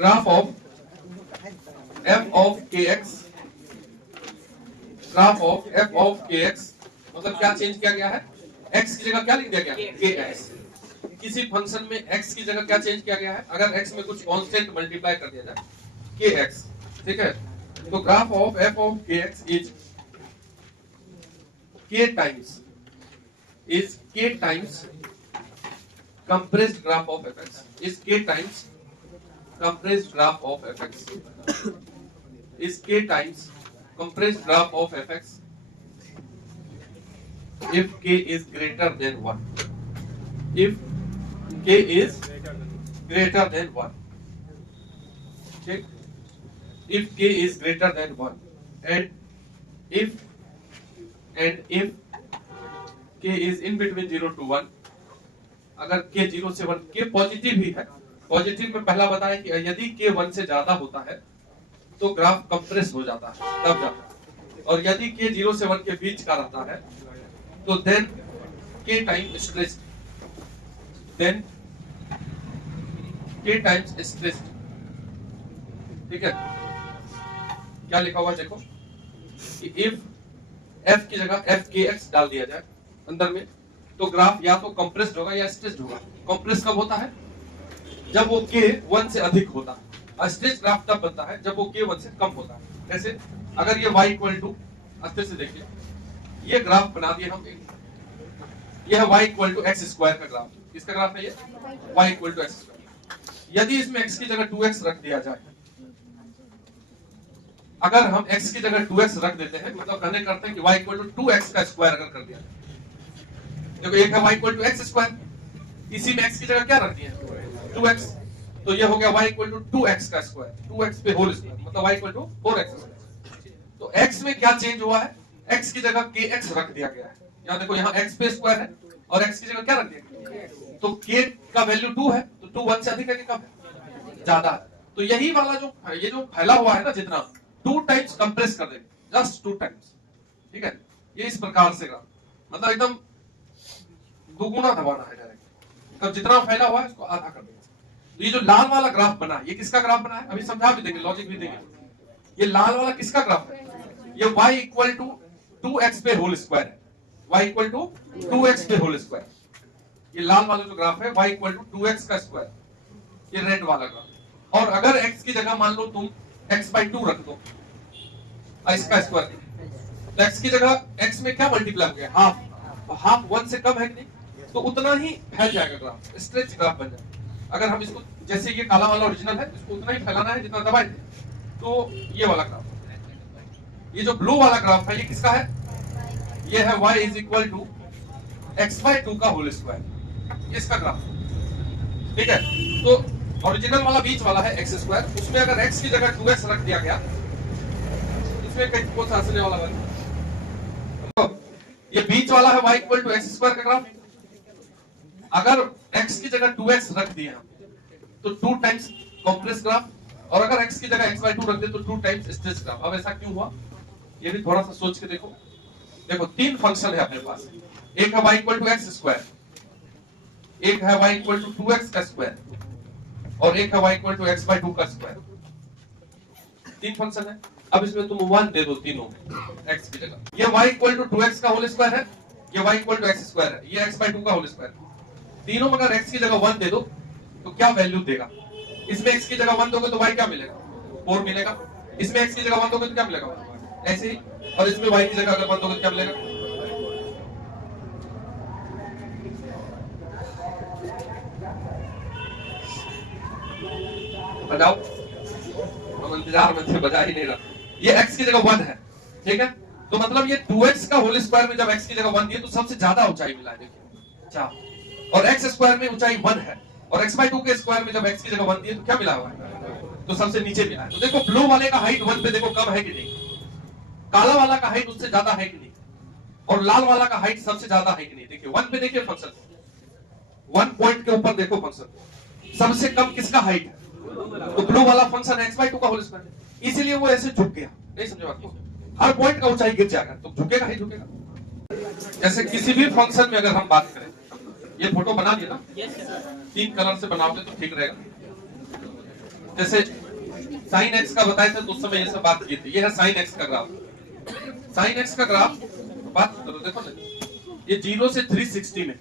Graph of f of kx, graph of f of kx मतलब क्या change किया गया है? x की जगह क्या लिख दिया गया? kx। किसी फंक्शन में x की जगह क्या चेंज किया गया है? अगर x में कुछ कांस्टेंट मल्टीप्लाई कर दिया जाए kx, ठीक है, तो graph of f of kx is k times compressed graph of fx, is k times compressed graph of fx, is k times compressed graph of fx if k is greater than 1, if k is greater than 1, okay, if k is greater than 1 and if k is in between 0 to 1, अगर k 0 से 1, k positive ही है, positive में पहला बताया कि यदि k 1 से ज्यादा होता है तो ग्राफ कंप्रेस हो जाता है, दब जाता है, और यदि k 0 से 1 के बीच का रहता है तो then k time stressed, then k times stressed, ठीक है। क्या लिखा हुआ देखो कि इफ f की जगह fkx डाल दिया जाए अंदर में तो ग्राफ या तो कंप्रेस्ड होगा या स्ट्रेस्ड होगा। कंप्रेस कब होता है? जब वो k 1 से अधिक होता है, और स्ट्रेस्ड ग्राफ तब बनता है जब वो k 1 से कम होता है। कैसे? अगर ये y इक्वल टू, अच्छे से देखिए, ये ग्राफ बना दिए हम, ये है y equal to x square का ग्राफ। किसका ग्राफ है ये? y equal to x square. यदि इसमें x की जगह 2x रख दिया जाए, अगर हम x की जगह 2x रख देते हैं, मतलब कहने करते हैं कि y इक्वल टू 2x का स्क्वायर अगर कर दिया जाए, देखो एक है y equal to x square, इसी में x की जगह क्या रख दिया? 2x, तो ये हो गया y इक्वल टू 2x का स्क्वायर, 2x पे होल स्क्वायर, मतलब y equal to 4x square. तो x में क्या चेंज हुआ है? x की जगह kx रख दिया गया है। यहाँ देखो, यहाँ x पे स्क्वायर है और x की जगह क्या रख दिया? तो k का वैल्यू 2 है, तो 2 1 से अधिक है कि कम है? ज्यादा है। तो यही वाला जो ये जो फैला हुआ है ना, जितना 2 टाइम्स कंप्रेस कर देंगे, जस्ट 2 टाइम्स, ठीक है। ये इस प्रकार से ग्राफ, मतलब एकदम दुगुना दबाना है डायरेक्ट, तो जितना फैला हुआ है इसको आधा कर देंगे। तो ये जो लाल वाला ग्राफ बना, ये किसका ग्राफ बना है? अभी समझा भी देंगे, लॉजिक भी देंगे। ये लाल वाला किसका ग्राफ है? ये y इक्वल टू 2x पे होल स्क्वायर है, y इक्वल टू 2x पे होल स्क्वायर। ये लाल वाला जो ग्राफ है y इक्वल टू 2x का स्क्वायर, ये रेड वाला ग्राफ। और अगर x की जगह मान लो तुम x/2 रख दो, इसका स्क्वायर, तो x की जगह x में क्या मल्टीप्लाई हो गया? हाफ, हाफ 1 से कम है कि नहीं? तो उतना ही फैल जाएगा ग्राफ, स्ट्रेच ग्राफ बन जाएगा। अगर हम इसको, जैसे ये काला वाला ओरिजिनल है, इसको उतना ही फैलाना है जितना दबाए थे, तो ये वाला ग्राफ। ये जो ब्लू वाला ग्राफ है, ये किसका है? ये है y is equal to x/2 का होल स्क्वायर, इसका ग्राफ, ठीक है। तो ओरिजिनल वाला बीच वाला है x स्क्वायर, उसमें अगर x की जगह 2x रख दिया गया, इसमें कौन सा आंसर वाला है? ये बीच वाला है y equal to x square का ग्राफ। अगर x की जगह 2x रख दिया तो 2 टाइम्स कॉम्प्रेस ग्राफ, और अगर x की जगह x/2 रख दे तो 2 टाइम्स स्ट्रेच ग्राफ। अब ऐसा क्यों हुआ, ये भी थोड़ा सा सोच के देखो। देखो 3 फंक्शन है अपने पास, एक है y equal to x square, एक है y इक्वल टू 2x का स्क्वायर, और एक है y इक्वल टू x/2 का स्क्वायर। 3 फंक्शन है। अब इसमें तुम 1 दे दो तीनों x की जगह। ये y इक्वल टू 2x का होल स्क्वायर है, ये y equal to x square है, ये x/2 का होल स्क्वायर। तीनों में अगर x की जगह 1 दे दो तो क्या वैल्यू देगा? इसमें x की जगह 1 दोगे तो y क्या मिलेगा? 4 मिलेगा। इसमें x की जगह 1 दोगे तो क्या मिलेगा? ऐसे ही। और इसमें y की जगह अगर 1 दोगे तो क्या मिलेगा? बजाओ, हम इंतजार में थे, बजा ही नहीं रहा। ये x की जगह 1 है, ठीक है। तो मतलब ये 2x का होल स्क्वायर में जब x की जगह 1 दिए तो सबसे ज्यादा ऊंचाई मिला है, देखिए 4। और x स्क्वायर में ऊंचाई 1 है, और x/2 के स्क्वायर में जब x की जगह 1 दिए तो क्या मिला हुआ है? तो सबसे नीचे मिला है। तो देखो ब्लू वाले का हाइट 1 पे देखो कम है कि नहीं, काला वाला का हाइट उससे ज्यादा है कि नहीं, और लाल वाला का हाइट सबसे ज्यादा है कि नहीं। देखिए 1 पे देखिए फंक्शन, 1 पॉइंट के ऊपर देखो फंक्शन, सबसे कम किसका हाइट है? तो ब्लू वाला फंक्शन x/2 का होल स्क्वायर, इसीलिए वो ऐसे झुक गया। नहीं समझे बात को? हर पॉइंट का ऊंचाई गिर जाएगा तो झुकेगा ही झुकेगा। जैसे किसी भी फंक्शन में अगर हम बात करें, ये फोटो बना दिया ना, 3 कलर से बनाओगे तो ठीक रहेगा। जैसे साइन एक्स का बताए थे तो उस समय ये सब बात की थी। ये है साइन एक्स का ग्राफ। साइन एक्स का ग्राफ बात करो, देखो ना, ये 0 से 360 में,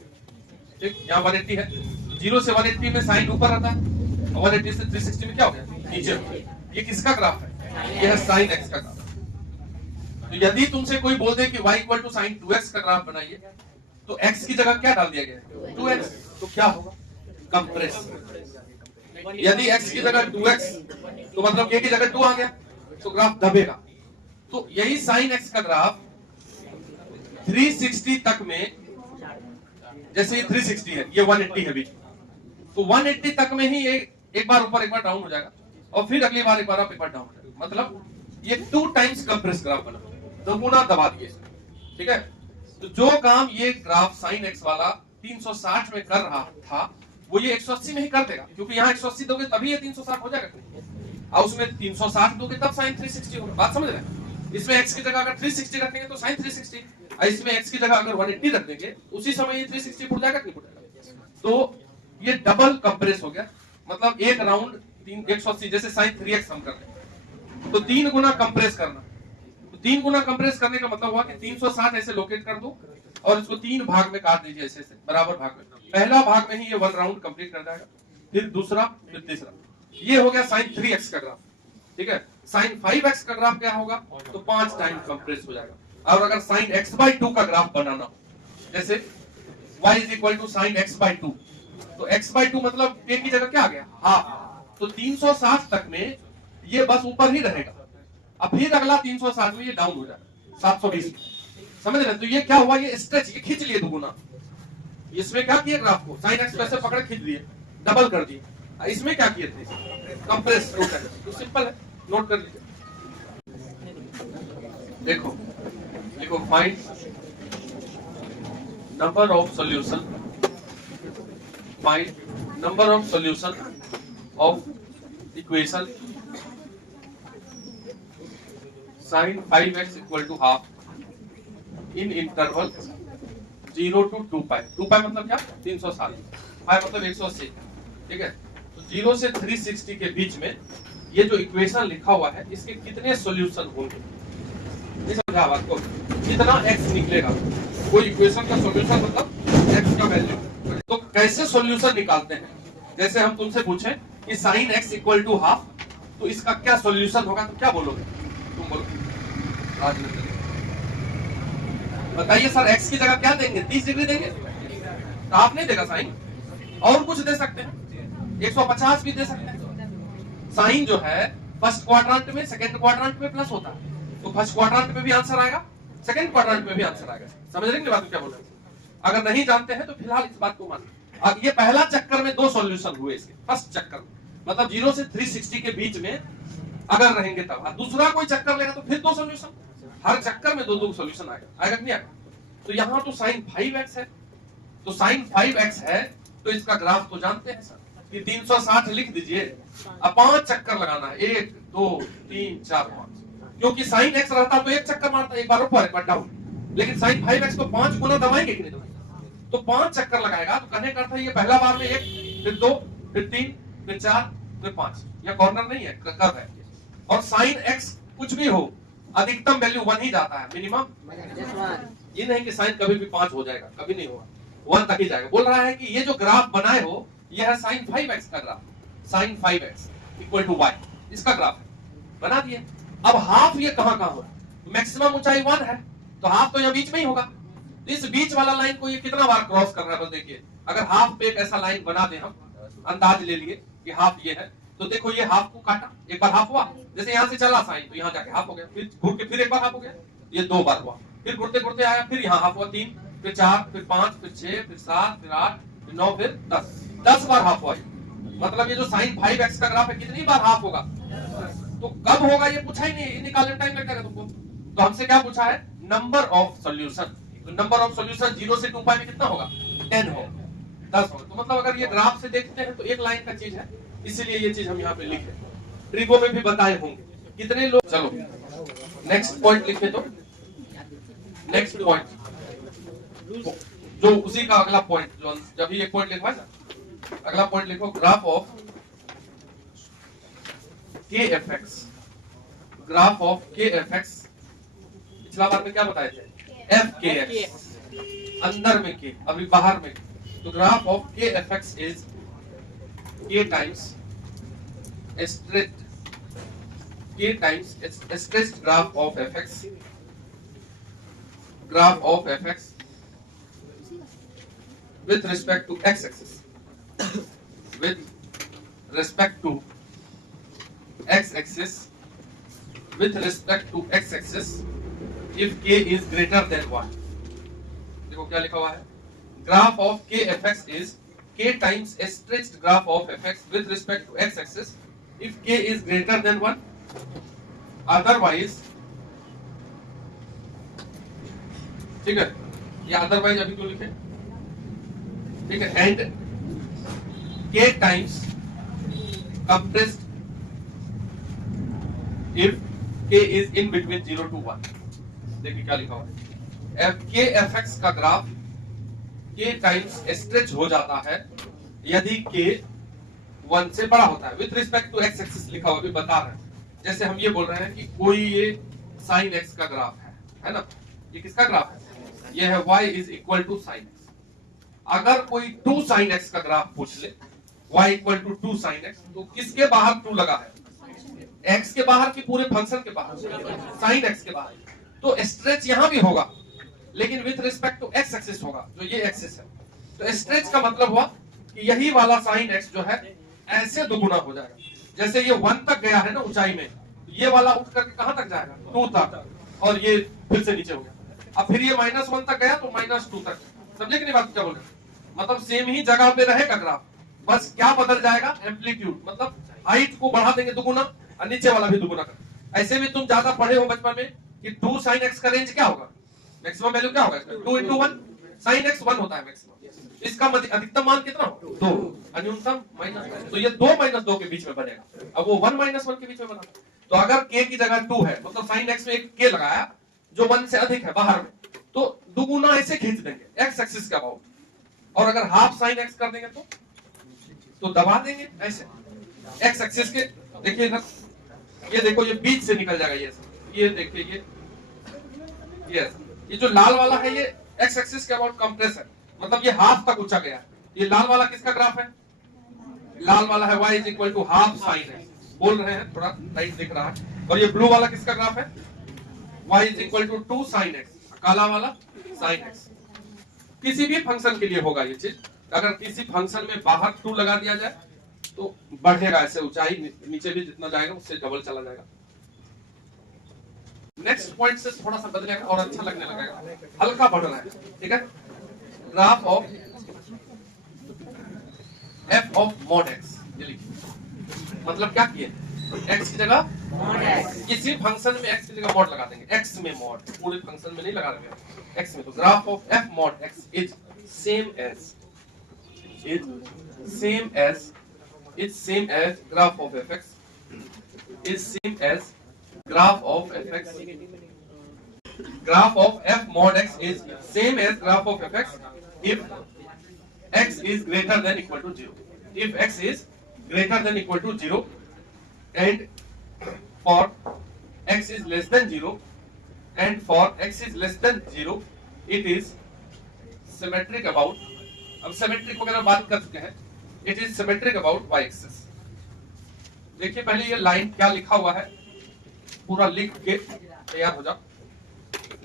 ठीक, यहाँ 180 है, 0 से 180 में साइन ऊपर आता है, 180 से 360 में क्या हो गया, नीचे। ये किसका ग्राफ है? ये है साइन एक्स का ग्राफ। तो यदि तुमसे कोई बोल दे कि y equal to sign 2x का ग्राफ बनाइए, तो x की जगह क्या डाल दिया गया, 2x, तो क्या होगा, कंप्रेस। यदि x की जगह 2x, तो मतलब k की जगह 2 आ गया, तो ग्राफ दबेगा। तो यही साइन x का ग्राफ 360 तक में, जैसे ये 360 है, ये 180 है बीच में, तो 180 तक में ही एक बार ऊपर एक बार डाउन हो जाएगा, और फिर अगली बार एक बार अप एक बार डाउन हो जाएगा। मतलब ये 2 टाइम्स कंप्रेस ग्राफ बना, दोगुना दबा दिए, ठीक है। तो जो काम ये ग्राफ साइन एक्स वाला 360 में कर रहा था, वो ये 180 में ही कर देगा, क्योंकि यहाँ 180 दोगे तभी ये 360 हो जाएगा, और उसमें 360 दोगे तब साइन 360 होगा। बात समझ रहे हैं? इसमें x की जगह अगर 360 रखेंगे तो साइन 360, और इसमें x की जगह अगर 180 रख देंगे, उसी समय ये 360 फुट जाएगा कि नहीं फुट जाएगा। तो ये डबल कंप्रेस हो गया, मतलब एक राउंड 180, जैसे साइन 3x हम कर रहे हैं, तो 3 गुना कंप्रेस करना। 3 गुना कंप्रेस करने का मतलब हुआ कि 360 ऐसे लोकेट कर दो और इसको 3 भाग में काट दीजिए, ऐसे बराबर भाग में। पहला भाग में ही ये 1 राउंड कंप्लीट कर जाएगा, फिर दूसरा, फिर तीसरा। ये हो गया साइन 3x का ग्राफ, ठीक है। साइन 5x का ग्राफ क्या होगा, तो 5 टाइम कंप्रेस हो जाएगा। और अगर साइन x/2 का ग्राफ बनाना हो, जैसे y is equal to sine x/2, तो x/2 मतलब k की जगह क्या आ गया, हाफ। तो 360 तक में ये बस ऊपर ही रहेगा, अब फिर अगला 360 में ये डाउन हो जाएगा 720, समझ रहे? तो ये क्या हुआ, ये स्ट्रेच, ये खींच लिए दुगुना। इसमें क्या किए, ग्राफ को साइन एक्स ऐसे पकड़ खींच दिए, डबल कर दिए। इसमें क्या किए थे, कंप्रेस। तो सिंपल है, नोट कर लीजिए। देखो लिखो, find number of solution, find number of solution of equation sin 5x equal to half in interval 0 to 2 pi। 2 pi मतलब क्या, 360, pi मतलब 180, ठीक है। तो 0 से 360 के बीच में ये जो इक्वेशन लिखा हुआ है, इसके कितने सॉल्यूशन होंगे, नहीं समझा बात को, कितना x निकलेगा। कोई इक्वेशन का सॉल्यूशन मतलब x का वैल्यू। तो कैसे सॉल्यूशन निकालते हैं, जैसे हम तुमसे पूछें कि sin x equal to half, तो इसका क्या सॉल्यूशन होगा, तो क्या बोलोगे तुम, बोलो बताइए सर। x की जगह क्या देंगे, 30 डिग्री देंगे, तो आप नहीं देगा साइन, और कुछ दे सकते हैं, 150 भी दे सकते हैं। साइन जो है फर्स्ट क्वाड्रेंट में, सेकंड क्वाड्रेंट में प्लस होता है, तो फर्स्ट क्वाड्रेंट में भी आंसर आएगा, सेकंड क्वाड्रेंट में भी आंसर आएगा। समझ रहे हैं बात क्या बोल रहे हैं? अगर नहीं जानते हैं तो फिलहाल इस बात को मान। अब ये पहला चक्कर में 2 सॉल्यूशन हुए इसके, फर्स्ट चक्कर मतलब 0 से 360 के बीच में अगर रहेंगे तब, दूसरा कोई चक्कर लेगा तो फिर 2 सॉल्यूशन, हर चक्कर में 2 सॉल्यूशन आएगा, आएगा नहीं आएगा। तो यहाँ तो साइन 5x है, तो साइन 5x है, तो इसका ग्राफ तो जानते हैं सर कि 360 लिख दीजिए, अब 5 चक्कर लगाना है, 1 2 3 4 5, क्योंकि साइन x रहता तो एक चक्कर मारता, एक बार ऊपर एक बार डाउन, लेकिन साइन 5x तो 5 गुना दबाएंगे कि नहीं दबाएंगे, तो 5 चक्कर लगाएगा। तो कहने का अर्थ है ये पहला बार में 1, फिर 2, फिर 3, फिर 4, फिर 5, यह कॉर्नर नहीं है, कर्व है। और साइन x कुछ भी हो, अधिकतम वैल्यू 1 ही जाता है, मिनिमम ये नहीं कि साइन कभी भी 5 हो जाएगा, कभी नहीं होगा, 1 तक ही जाएगा। बोल रहा है कि ये जो ग्राफ बनाए हो, यह है साइन 5x का graph, sine 5x equal to y, इसका ग्राफ है, बना दिए। अब हाफ ये कहां कहां हो रहा है, मैक्सिमम ऊंचाई 1 है, तो हाफ तो यहाँ बीच में ही होगा। इस बीच वाला लाइन को ये कितना बार क्रॉस कर रहा है, बस देखिए। अगर हाफ पे एक ऐसा लाइन बना दे, हम अंदाज ले लिए कि हाफ ये है, तो देखो ये हाफ को काटा, एक बार हाफ हुआ, जैसे यहाँ से चला साइन तो यहाँ जाके हाफ हो गया, फिर घूर के फिर एक बार हाफ हो गया, ये 2 बार हुआ, फिर घुरते घुरते आया, फिर यहाँ हाफ हुआ 3, फिर 4, फिर 5, फिर 6, फिर 7, फिर 8, फिर 9, फिर 10 बार हाफ हुआ। मतलब ये जो साइन 5x का ग्राफ है, कितनी बार हाफ होगा, तो कब होगा ये पूछा ही नहीं, निकालने में टाइम लगेगा तुमको। तो हमसे क्या पूछा है, नंबर ऑफ सॉल्यूशन। तो नंबर ऑफ सॉल्यूशन 0 से 2 पाई में कितना होगा, 10 होगा, 10 होगा। तो मतलब अगर ये ग्राफ से देखते हैं तो एक लाइन का चीज है, इसलिए ये चीज हम यहाँ पे लिखे, ट्रिगो में भी बताए होंगे कितने लोग। चलो नेक्स्ट पॉइंट लिखे, तो नेक्स्ट पॉइंट जो उसी का अगला पॉइंट, जो जब भी एक पॉइंट लिखवा ना, अगला पॉइंट लिखो, ग्राफ ऑफ के एफ एक्स, ग्राफ ऑफ के एफ एक्स, पिछला बार में क्या बताए थे, एफ के एक्स, अंदर में के, अभी बाहर में, तो ग्राफ ऑफ के एफ एक्स इज के times stretched graph of F x, graph of fx with respect to x axis, with respect to x axis, with respect to x axis if k is greater than 1. देखो क्या लिखा हुआ है, graph of k fx is k times a stretched graph of fx with respect to x axis if k is greater than 1, otherwise, ठीक है, ये otherwise अभी क्यों लिखे, ठीक है, and k times compressed if k is in between 0 to 1. देखिए क्या लिखा हुआ है, k fx का ग्राफ k टाइम्स स्ट्रेच हो जाता है यदि k 1 से बड़ा होता है, with respect to x axis लिखा हुआ, भी बता रहे हैं, जैसे हम ये बोल रहे हैं कि कोई ये sin x का ग्राफ है ना, ये किसका ग्राफ है, ये है y is equal to sine x. अगर कोई 2 sin x का ग्राफ पूछ ले, y equal to 2 sin x, तो किसके बाहर 2 लगा है, x के बाहर की पूरे फंक्शन के बाहर, sin x के बाहर. तो स्ट्रेच यहां भी होगा लेकिन with respect to x axis होगा, जो ये एक्सिस है. तो स्ट्रेच का मतलब हुआ कि यही वाला sin x जो है ऐसे दुगुना हो जाएगा, जैसे ये 1 तक गया है ना ऊंचाई में, ये वाला उठ करके कहां तक जाएगा, 2 तक, और ये फिर से नीचे हो गया. अब फिर ये -1 तक गया तो -2 तक. समझे कि नहीं बात क्या बोल रहे, मतलब सेम ही जगह पे रहेगा ग्राफ, बस क्या बदल जाएगा, एम्पलीट्यूड, मतलब हाइट को बढ़ा देंगे दुगुना और नीचे वाला भी दुगुना कर. ऐसे भी तुम ज्यादा पढ़े हो बचपन में कि 2 sin x का रेंज क्या होगा, मैक्सिमम वैल्यू क्या होगा, 2 into 1 sin x 1 होता है मैक्सिमम. इसका अधिकतम मान कितना हो, 2, न्यूनतम -2, तो ये 2 -2 के बीच में बनेगा. अब वो 1 -1 के बीच में बना, तो अगर k की जगह 2 है, मतलब sin x में एक k लगाया जो 1 से अधिक है बाहर में, तो दुगुना ऐसे खींच देंगे x एक्सिस का अबाउट, और अगर हाफ sin x कर देंगे तो दबा देंगे ऐसे x एक्सिस के. देखिए इधर, ये देखो, ये बीच से निकल जाएगा, ये देखिए, ये जो लाल वाला है ये x एक्सिस के अबाउट कंप्रेस है, मतलब ये हाफ तक ऊंचा गया. ये लाल वाला किसका ग्राफ है, लाल वाला है y is equal to half sin x, बोल रहे हैं, थोड़ा टाइट दिख रहा है. और ये ब्लू वाला किसका ग्राफ है, y is equal to 2 sin x, काला वाला sin x. किसी भी फंक्शन के लिए होगा ये चीज. अगर किसी फंक्शन में बाहर 2 लगा दिया जाए तो बढ़ेगा ऐसे ऊंचाई, नीचे भी जितना जाएगा उससे डबल चला जाएगा. नेक्स्ट पॉइंट से थोड़ा सा बदलेगा और अच्छा लगने लगेगा, हल्का बढ़ रहा है, ठीक है. Graph of f of mod x, ये लिखिए, मतलब क्या किए, x की जगह किसी फंक्शन में x की जगह mod लगा देंगे, x में mod, पूरे फंक्शन में नहीं लगा देंगे, x में. तो graph of f mod x is same as graph of fx is same as graph of fx. Graph of f mod x is same as graph of fx if x is greater than equal to 0. If x is greater than equal to 0 and for x is less than 0 and for x is less than 0 it is symmetric about. अब symmetric वगैरह बात कर चुके हैं. It is symmetric about y axis. देखिए पहले ये line क्या लिखा हुआ है, पूरा लिख के तैयार हो जाओ.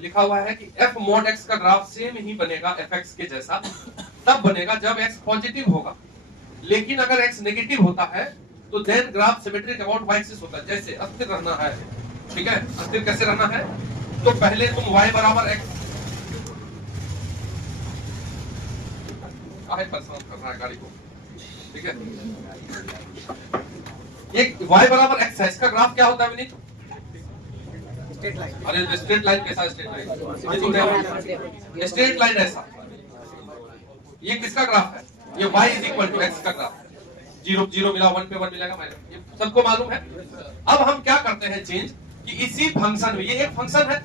लिखा हुआ है कि f mod x का ग्राफ सेम ही बनेगा fx के जैसा, तब बनेगा जब x पॉजिटिव होगा. लेकिन अगर x नेगेटिव होता है तो then graph symmetric about y axis होता है. जैसे अस्थिर रहना है, ठीक है, अस्थिर कैसे रहना है, तो पहले तुम y बराबर x, काहे परेशान कर रहा है गाड़ी को, ठीक है. एक y बराबर x है, इसका ग्राफ क्या होता है विनीत, अरे स्ट्रेट लाइन. कैसा स्ट्रेट लाइन, स्ट्रेट लाइन ऐसा. ये किसका ग्राफ है, ये y is equal to x का ग्राफ. 0 0 मिला, 1 पे 1 मिलेगा, ये सबको मालूम है. अब हम क्या करते हैं चेंज, कि इसी फंक्शन में, ये एक फंक्शन है,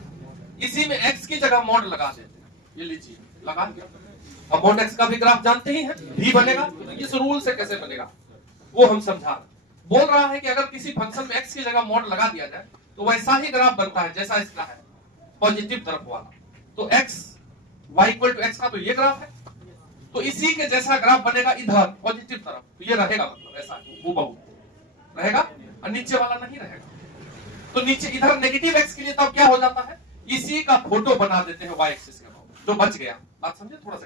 इसी में x की जगह मॉड लगा देते हैं. ये लीजिए लगा दिया. अब मॉड x का भी ग्राफ जानते ही हैं, भी बनेगा. इस रूल से कैसे बनेगा वो हम समझा. बोल रहा है कि अगर किसी फंक्शन में x की जगह मॉड लगा दिया जाए तो वैसा ही ग्राफ बनता है जैसा इसका है, पॉजिटिव तरफ वाला। तो x y equal to x का तो ये ग्राफ है, तो इसी के जैसा ग्राफ बनेगा इधर पॉजिटिव तरफ, तो ये रहेगा, मतलब ऐसा हूबहू रहेगा, और नीचे वाला नहीं रहेगा। तो नीचे इधर नेगेटिव x के लिए तब क्या हो जाता है, इसी का फोटो बना देते हैं y एक्सिस का, जो बच गया। बात समझे थोड़ा सा?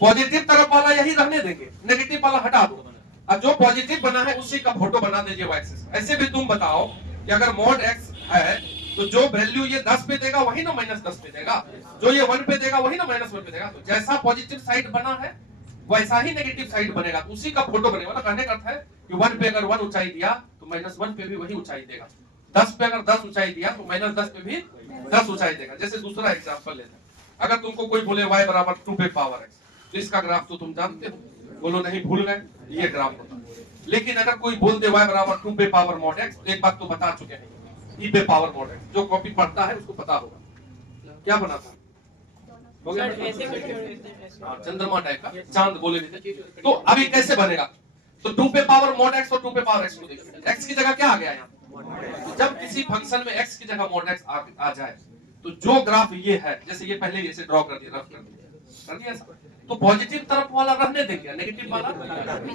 पॉजिटिव तरफ वाला यही रहने देंगे, नेगेटिव वाला हटा दो, और जो पॉजिटिव बना है उसी का फोटो बना दीजिए y एक्सिस। ऐसे भी तुम बताओ कि अगर मॉड x है तो जो वैल्यू ये 10 पे देगा वही ना -10 पे देगा, जो ये 1 पे देगा वही ना -1 पे देगा। तो जैसा पॉजिटिव साइड बना है वैसा ही नेगेटिव साइड बनेगा, तो उसी का फोटो बनेगा। मतलब कहने का अर्थ है कि 1 पे अगर 1 ऊंचाई दिया तो -1 पे भी वही ऊंचाई देगा, 10 पे अगर 10 ऊंचाई दिया तो -10 पे भी 10 ऊंचाई देगा। जैसे दूसरा एग्जांपल लेते हैं, अगर तुमको कोई बोले y बराबर 2 पे पावर x, तो इसका ग्राफ तो तुम जानते हो, बोलो नहीं भूल गए, ये ग्राफ होता है। लेकिन अगर कोई बोल दे y बराबर 2 पे पावर mod x, तो एक बात तो बता चुके हैं, e पे पावर mod x, जो कॉपी पढ़ता है उसको पता होगा क्या बना था, हो गया चंद्रमा टाइप का, चांद बोले थे। तो अभी कैसे बनेगा, तो 2 पे पावर mod x और 2 पे पावर x को देखिए, x की जगह क्या आ गया यहाँ, तो जब किसी फंक्शन में x की जगह mod x आ जाए तो जो ग्राफ ये है, जैसे ये पहले ऐसे ड्रॉ कर दिया, रफ कर दिया ऐसा, तो पॉजिटिव तरफ वाला रहने देंगे, नेगेटिव वाला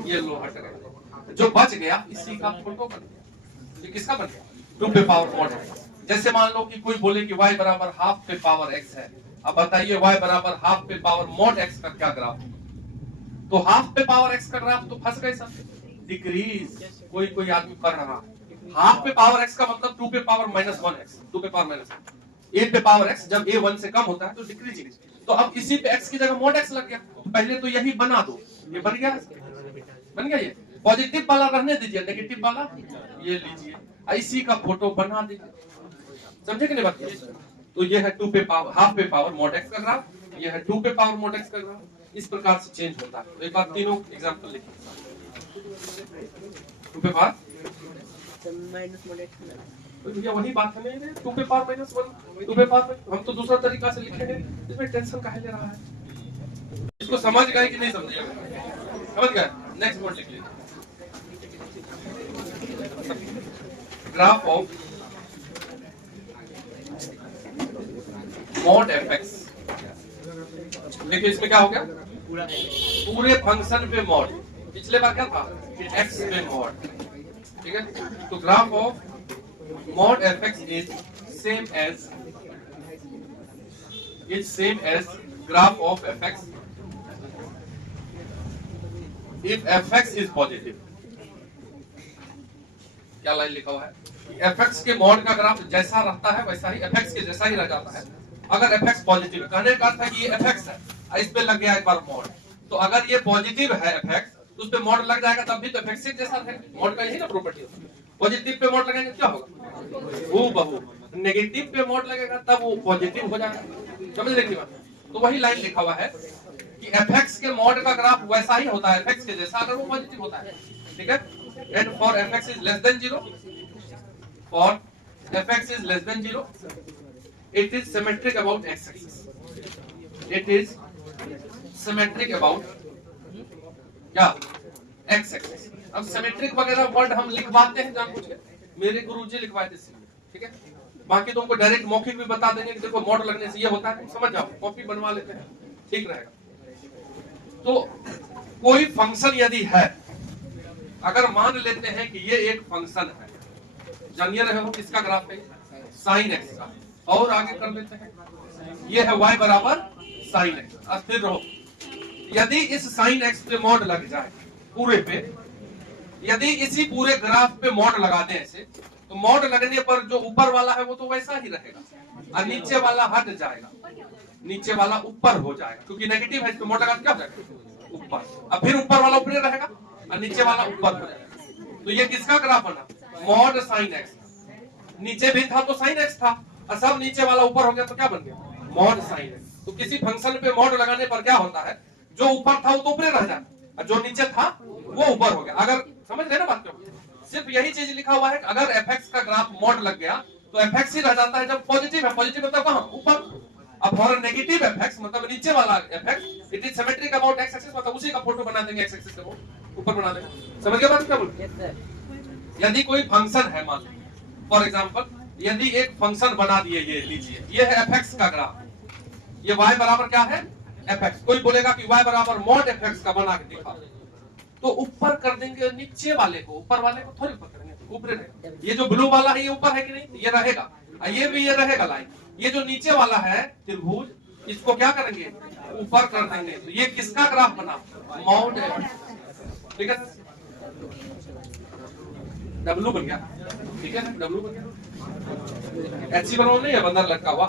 ये लो हट गया, जो बच गया इसी का फोटो बन गया। ये किसका बन गया, 2 पे पावर mod x। जैसे मान लो कि कोई बोले कि y बराबर हाफ पे पावर x है, अब बताइए y बराबर हाफ पे पावर mod x का क्या ग्राफ, तो हाफ पे पावर x का ग्राफ तो फंस गए सब, डिक्रीज कोई आदमी कर रहा है। हाफ पे पावर x का मतलब 2 पे पावर -1x, 2 पे पावर -1, a पे पावर x जब a 1 से कम होता है तो डिक्रीजिंग। तो अब इसी पे x की जगह mod x लग गया, तो पहले तो यही बना दो, ये बन गया ये पॉजिटिव वाला रहने दीजिए, नेगेटिव वाला ये लीजिए, इसी का फोटो बना दीजिए। समझे कि नहीं बात? तो ये है 2 पे पावर हाफ पे पावर mod x का ग्राफ, ये है 2 पे पावर mod x का ग्राफ। इस प्रकार से चेंज होता है। तो एक बार तीनों एग्जांपल लिखिए। 2 पे पावर तो भैया वही बात है, 2 पे पावर -1, 2 पे पावर, हम तो दूसरा तरीका से लिखेंगे, इसमें टेंशन काहे ले रहा है? इसको समझ गए कि नहीं समझिएगा? समझ गए? नेक्स्ट पॉइंट लिख लीजिए, ग्राफ ऑफ mod fx। देखिए इसमें क्या हो गया, पूरे फंक्शन पे मॉड, पिछले बार क्या था कि x पे मॉड, ठीक है। तो graph of mod fx is same as graph of fx if fx is positive। क्या लाइन लिखा हुआ है, fx के मॉड का ग्राफ जैसा रहता है वैसा ही fx के जैसा ही रह जाता है अगर fx पॉजिटिव है। कहने का अर्थ है कि ये fx है, इस पे लग गया एक बार मॉड, तो अगर ये पॉजिटिव है fx तो उस पे मॉड लग जाएगा, तब भी तो fx के जैसा रहेगा। मॉड का यही ना प्रॉपर्टी होता है, पॉजिटिव पे मॉड लगाएंगे क्या होगा, हूबहू। नेगेटिव पे मॉड लगेगा तब वो पॉजिटिव हो जाएगा। समझ रहे बात? तो वही लाइन लिखा हुआ है कि fx के मॉड का ग्राफ वैसा ही होता है fx के जैसा अगर वो पॉजिटिव होता है, ठीक है। And for fx is less than 0, for fx is less than 0 it is symmetric about x axis, it is symmetric about क्या x axis। अब सिमेट्रिक वगैरह वर्ड हम लिखवाते हैं जानबूझ के, मेरे गुरुजी लिखवाए थे, ठीक है। बाकी तुमको डायरेक्ट मौखिक भी बता देंगे कि देखो मॉड लगने से ये होता है, समझ जाओ, कॉपी बनवा लेते हैं, ठीक रहेगा। तो कोई फंक्शन यदि है, अगर मान लेते हैं कि ये एक फंक्शन है, जानिए रहे हो किसका ग्राफ है, साइन एक्स का, और आगे कर लेते हैं, ये है y बराबर साइन एक्स। अस्थिर रहो, यदि इस साइन एक्स पे मॉड लग जाए पूरे पे, यदि इसी पूरे ग्राफ पे मॉड लगा दें ऐसे, तो मॉड लगने पर जो ऊपर वाला है वो तो वैसा ही रहेगा और नीचे वाला हट जाएगा, नीचे वाला ऊपर हो जाएगा, क्योंकि नेगेटिव है तो मॉड लगा क्या हो जाएगा ऊपर, अब फिर ऊपर वाला ऊपर रहेगा और नीचे वाला ऊपर हो जाएगा। तो ये किसका ग्राफ बना, मॉड साइन एक्स। नीचे भी था तो साइन एक्स था, और सब नीचे वाला ऊपर हो गया तो क्या बन गया, मॉड साइन एक्स। तो किसी फंक्शन पे मॉड लगाने पर क्या होता है, जो ऊपर था वो तो ऊपर रह जाता और जो नीचे था वो ऊपर हो गया। अगर समझ रहे ना बात को, सिर्फ यही चीज लिखा हुआ है कि अगर fx का ग्राफ मॉड लग गया तो fx ही रह जाता है जब पॉजिटिव है, पॉजिटिव मतलब कहां ऊपर। अब फॉर नेगेटिव fx मतलब नीचे वाला fx, it is symmetric about x axis, मतलब उसी का फोटो बना देंगे x एक्सिस को, ऊपर बना देगा। समझ गए बात क्या बोल? यदि कोई फंक्शन है, मान फॉर एग्जाम्पल, यदि एक फंक्शन बना दिए, ये लीजिए, ये है fx का ग्राफ, ये y बराबर क्या है fx। कोई बोलेगा कि y बराबर mod fx का बना के दिखा, तो ऊपर कर देंगे नीचे वाले को, ऊपर वाले को थोड़ी ऊपर करेंगे, ऊपर रहेगा। ये जो ब्लू वाला है ये ऊपर है कि नहीं, ये रहेगा, ये भी ये रहेगा लाइन। ये जो नीचे वाला है त्रिभुज, इसको क्या करेंगे, ऊपर कर देंगे। तो ये किसका ग्राफ बना, मॉड fx। ठीक है, W बन गया। ठीक है, W बन गया। HC बनवा नहीं है, बंदर लटका हुआ।